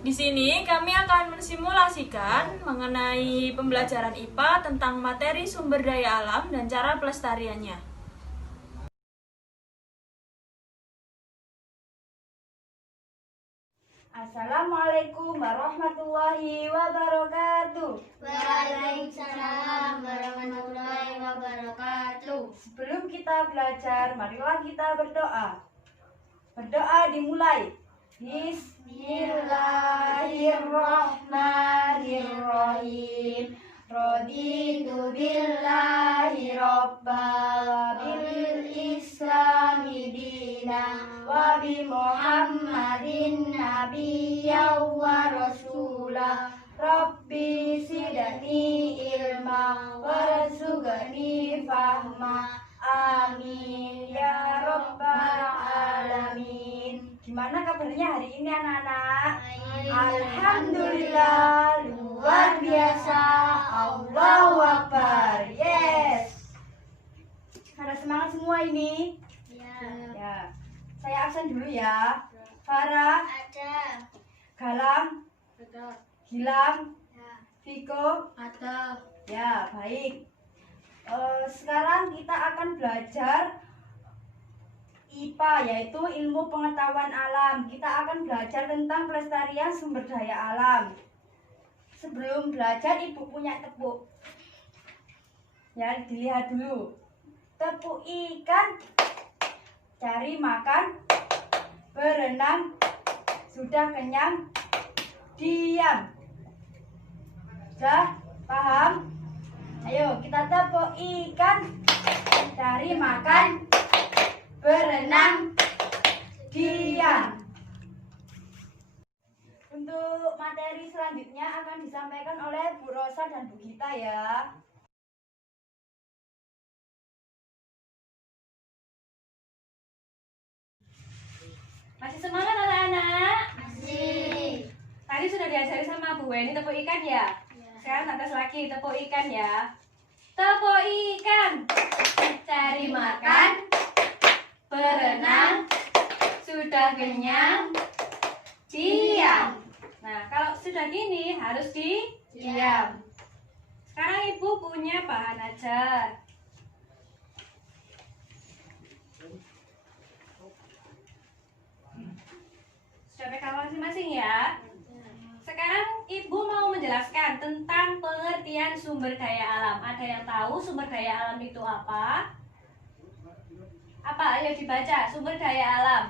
Di sini kami akan mensimulasikan mengenai pembelajaran IPA tentang materi sumber daya alam dan cara pelestariannya. Assalamualaikum warahmatullahi wabarakatuh. Waalaikumsalam warahmatullahi wabarakatuh. Sebelum kita belajar, marilah kita berdoa. Berdoa dimulai. Bismillahirrahmanirrahim. Raditu billahi robba wa bil islami dina wa bi muhammadin nabiyya wa rasula. Rabbi zidni ilma warzuqni fahma. Amin ya rabbal alamin. Gimana kabarnya hari ini anak-anak? Alhamdulillah, luar biasa. Allahu Akbar. Yes. Ada semangat semua ini? Ya. Saya absen dulu ya. Farah, Ada. Galam, Gilang, Viko. Ada. Ya, baik. Sekarang kita akan belajar IPA, yaitu ilmu pengetahuan alam. Kita akan belajar tentang pelestarian sumber daya alam. Sebelum belajar, ibu punya tepuk. Ya, dilihat dulu. Tepuk ikan, cari makan, berenang, sudah kenyang, diam. Sudah paham? Ayo kita tepuk ikan, cari makan, berenang, diam. Untuk materi selanjutnya akan disampaikan oleh Bu Rosa dan Bu Gita ya. Masih semangat anak-anak? Masih. Tadi sudah diajari sama Bu Weni tepuk ikan ya? Sekarang atas lagi tepuk ikan ya. Tepuk ikan, cari makan, berenang, sudah kenyang, diam. Nah, kalau sudah gini harus diam. Sekarang Ibu punya bahan ajar. Sudah pegang masing-masing ya. Sekarang Ibu mau menjelaskan tentang pengertian sumber daya alam. Ada yang tahu sumber daya alam itu apa? Apa? Ayo dibaca. Sumber daya alam.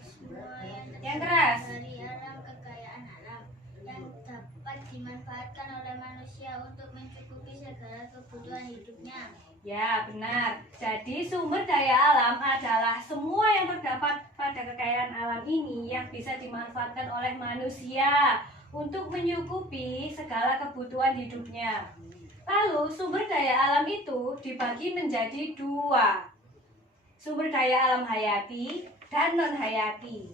Semua Yang keras. dari alam kekayaan alam yang dapat dimanfaatkan oleh manusia untuk mencukupi segala kebutuhan hidupnya. Ya, benar. Jadi sumber daya alam adalah semua yang terdapat pada kekayaan alam ini yang bisa dimanfaatkan oleh manusia untuk menyukupi segala kebutuhan hidupnya. Lalu sumber daya alam itu dibagi menjadi dua. Sumber daya alam hayati dan non hayati.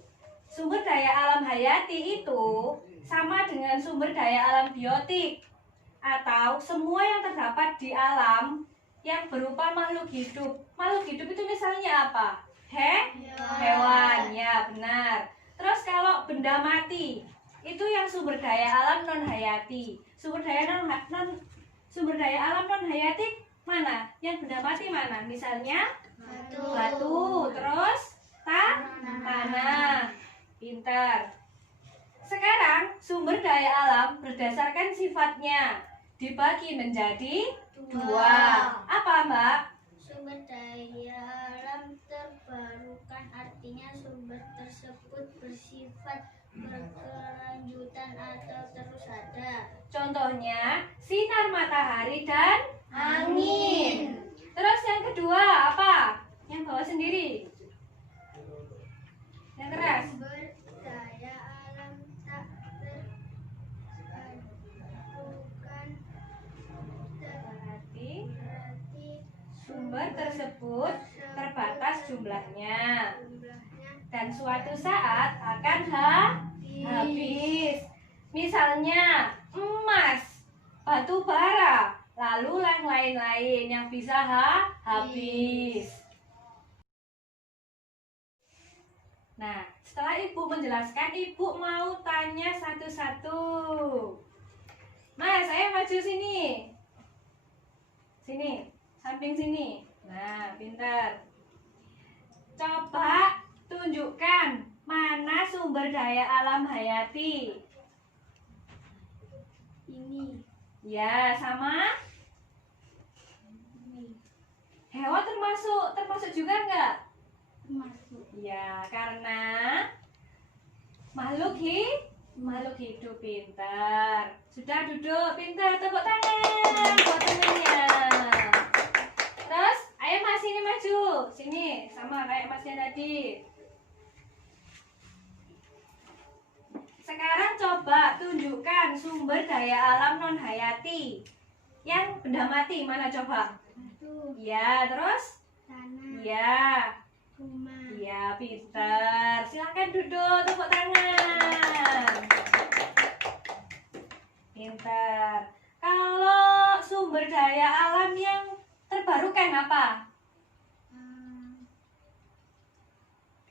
Sumber daya alam hayati itu sama dengan sumber daya alam biotik atau semua yang terdapat di alam yang berupa makhluk hidup. Makhluk hidup itu misalnya apa? Hewan, ya benar. Terus kalau benda mati, itu yang sumber daya alam non hayati. Sumber daya alam non hayati mana? Yang benda mati mana? Misalnya batu, terus tanah. Pintar. Sekarang sumber daya alam berdasarkan sifatnya dibagi menjadi dua. Apa, Mbak? Sumber daya alam terbarukan artinya sumber tersebut bersifat berkelanjutan atau terus ada. Contohnya sinar matahari dan angin. Terus yang kedua apa? Yang bawah sendiri. Yang keras. Sumber daya alam tak terbarukan Berarti berarti sumber tersebut terbatas jumlahnya jumlahnya dan suatu saat akan habis. Misalnya emas, batu bara, lalu yang lain-lain yang bisa habis. Nah, Setelah ibu menjelaskan, ibu mau tanya satu-satu. Mas, saya maju sini. Sini, samping sini. Nah, pintar. Coba tunjukkan mana sumber daya alam hayati. Ini. Ya, sama. Ini. Hewan termasuk juga enggak? Masuk. Ya, karena makhluk hidup. Pintar. Sudah duduk, pintar. Tepuk tangan buat temennya. Terus, ayo Mas ini maju. Sini, sama kayak Masnya tadi. Sekarang coba tunjukkan sumber daya alam non hayati yang benda mati. Mana coba? Batu. Ya, terus? Tanah. Ya. Rumah. Ya, pintar. Silakan duduk, tepuk tangan. Pintar. Kalau sumber daya alam yang terbarukan apa?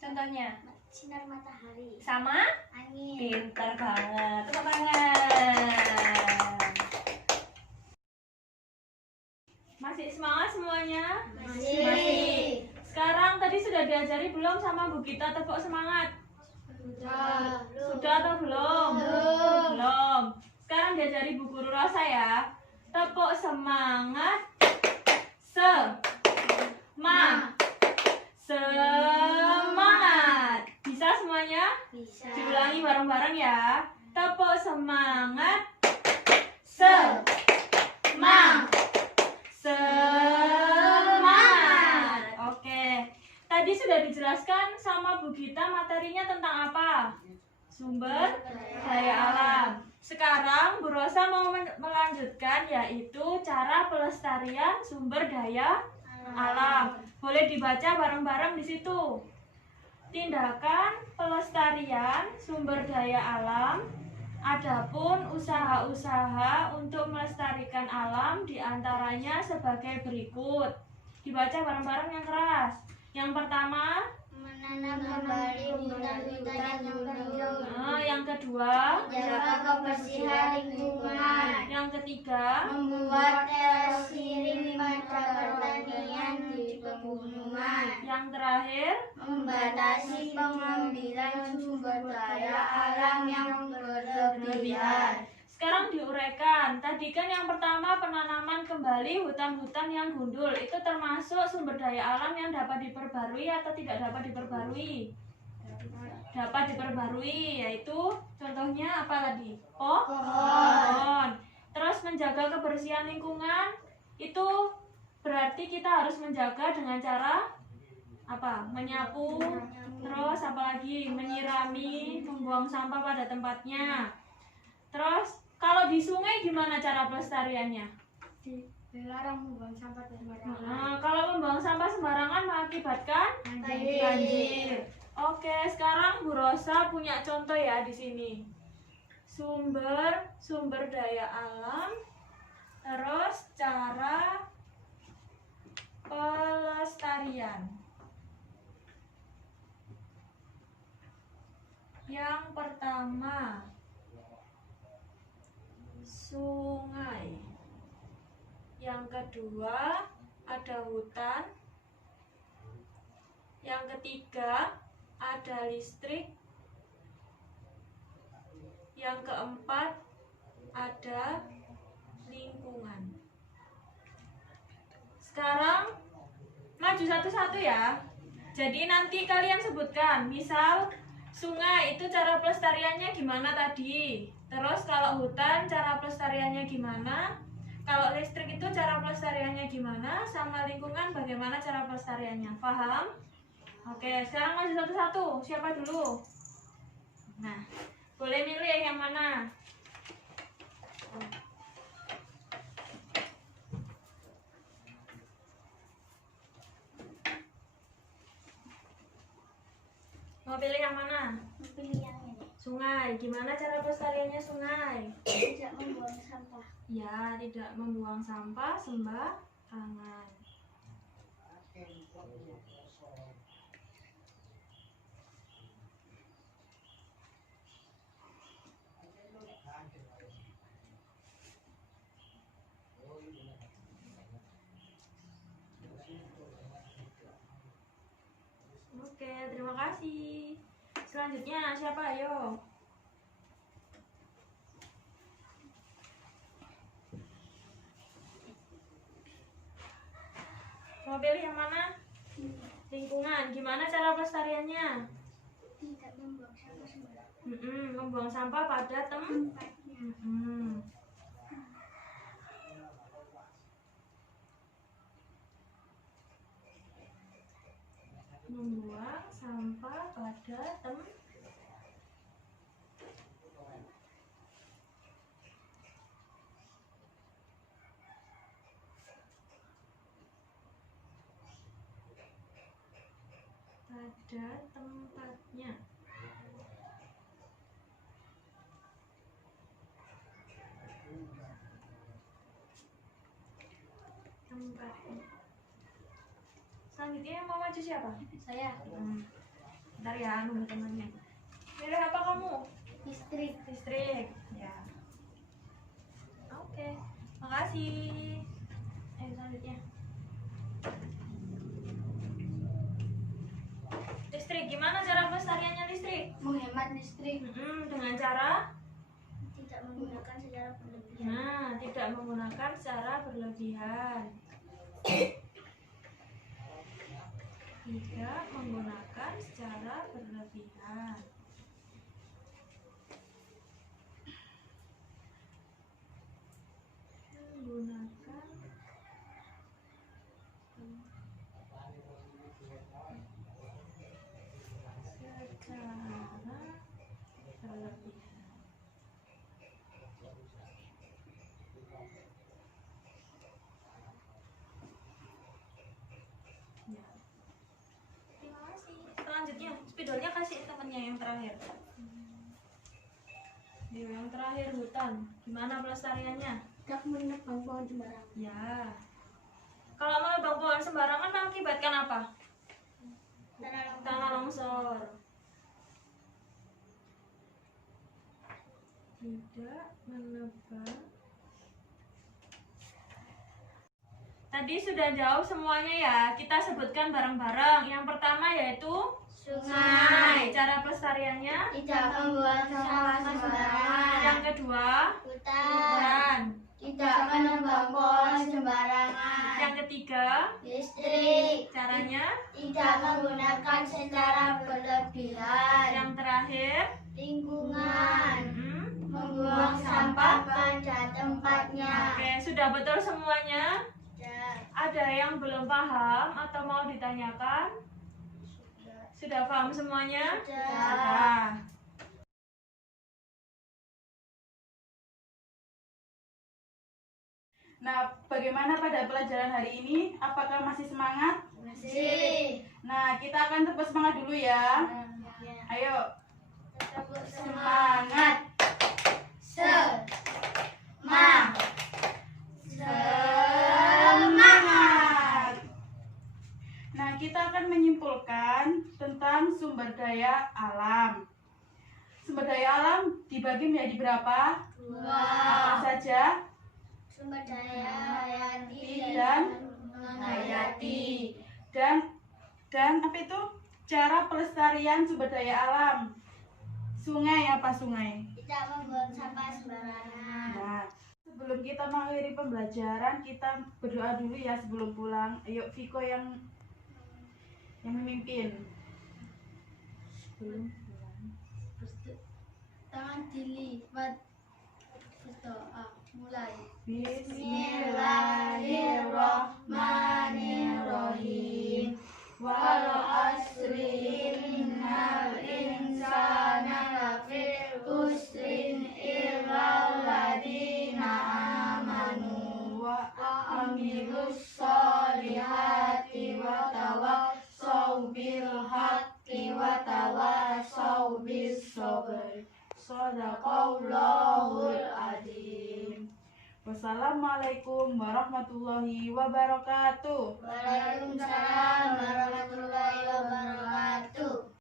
Contohnya? Sinar matahari. Sama? Angin. Pintar banget. Tepuk tangan. Masih semangat semuanya? Masih. Sekarang tadi sudah diajari belum sama Bu Gita tepuk semangat? Sudah. Sudah atau belum? Belum. Sekarang diajari Bu Guru Rosa ya. Tepuk semangat. Semangat. Bisa semuanya? Bisa. Diulangi bareng-bareng ya. Tepuk semangat. Semangat. Oke. Tadi sudah dijelaskan sama Bu Gita materinya tentang apa? Sumber daya alam. Sekarang Bu Rosa mau melanjutkan yaitu cara pelestarian sumber daya alam. Boleh dibaca bareng-bareng di situ. Tindakan pelestarian sumber daya alam. Adapun usaha-usaha untuk melestarikan alam diantaranya sebagai berikut. Dibaca bareng-bareng yang keras. Yang pertama, Menanam kembali hutan-hutan yang penuh. yang kedua, Menjaga kebersihan lingkungan. yang ketiga, Membuat terasiring pada pertanian di pegunungan. yang terakhir, Membatasi pengambilan sumber daya alam yang berlebihan. Sekarang diuraikan. Tadi kan yang pertama penanaman kembali hutan-hutan yang gundul. Itu termasuk sumber daya alam yang dapat diperbarui atau tidak dapat diperbarui? Dapat diperbarui, yaitu contohnya apa tadi? Pohon. Terus menjaga kebersihan lingkungan, itu berarti kita harus menjaga dengan cara apa? Menyapu, terus apalagi menyirami, membuang sampah pada tempatnya. Terus kalau di sungai gimana cara pelestariannya? Dilarang membuang sampah sembarangan. Nah, kalau membuang sampah sembarangan mengakibatkan banjir. Oke, sekarang Bu Rosa punya contoh ya di sini. Sumber daya alam, terus cara pelestarian. Yang pertama, sungai. Yang kedua, ada hutan. Yang ketiga, ada listrik. Yang keempat, ada lingkungan. Sekarang maju satu-satu ya. Jadi nanti kalian sebutkan, misal sungai itu cara pelestariannya gimana tadi. Terus kalau hutan cara pelestariannya gimana? Kalau listrik itu cara pelestariannya gimana? Sama lingkungan bagaimana cara pelestariannya? Paham? Oke, sekarang maju satu-satu. Siapa dulu? Nah, boleh milih yang mana? Mau pilih yang mana? Pilih yang ini. Sungai. Gimana cara pelestariannya sungai? Tidak membuang sampah. Ya, tidak membuang sampah sembarangan. terima kasih. Selanjutnya siapa, ayo? Mau pilih yang mana? Lingkungan. Gimana cara pelestariannya? Tidak membuang sampah sembarangan. Membuang sampah pada Tempatnya. Membuang sampah pada tempatnya. Selanjutnya yang mau maju siapa? Saya. Bentar ya, nunggu temannya. Milih apa kamu? Listrik. Listrik. Ya. Oke. Makasih. Selanjutnya. Listrik. Gimana cara pelestariannya listrik? Menghemat listrik. Dengan cara Tidak menggunakan secara berlebihan. tidak menggunakan secara berlebihan. Tidak menggunakan secara berlebihan. Menggunakan secara berlebihan. Ya. Terima kasih. Selanjutnya, spidolnya kasih temannya yang terakhir. Yang terakhir hutan. Gimana pelestariannya? Tidak menebang pohon sembarangan. Ya. Kalau menebang pohon sembarangan mengakibatkan apa? Tanah longsor. Tidak menebang. Tadi sudah jawab semuanya ya. Kita sebutkan bareng-bareng. Yang pertama yaitu Sungai. Cara pelestariannya. Tidak membuang sampah sembarangan. Yang kedua, Hutan. Tidak menebang pohon sembarangan. Yang ketiga, Listrik. caranya. Tidak menggunakan secara berlebihan. Yang terakhir, Lingkungan. hmm, Membuang sampah pada tempatnya. Oke, sudah betul semuanya? Ada yang belum paham atau mau ditanyakan? Sudah paham semuanya? Sudah. Nah, bagaimana pada pelajaran hari ini? Apakah masih semangat? Masih. Nah, kita akan tetap semangat dulu ya. Ayo, Tepuk semangat. Semangat. Nah, kita akan menyimpulkan tentang sumber daya alam. Sumber daya alam dibagi menjadi berapa? Apa saja? Sumber daya hayati Dan menghayati. Dan apa itu? Cara pelestarian sumber daya alam. Sungai, apa sungai? Tidak membuang sampah sembarangan. Nah, sebelum kita mengakhiri pembelajaran, kita berdoa dulu ya sebelum pulang. Ayo Viko yang memimpin. Sebelum pulang. Tangan dilipat. Berdoa. Mulai. Bismillahirrahmanirrahim. Wal asri innal insana lafi khusrin illal ladzina amanu wa amilus solihati wa tawassau bil haqqi wa tawassau bis sabr. Shadaqallahul adzim. Wassalamualaikum warahmatullahi wabarakatuh. Waalaikumsalam warahmatullahi wabarakatuh.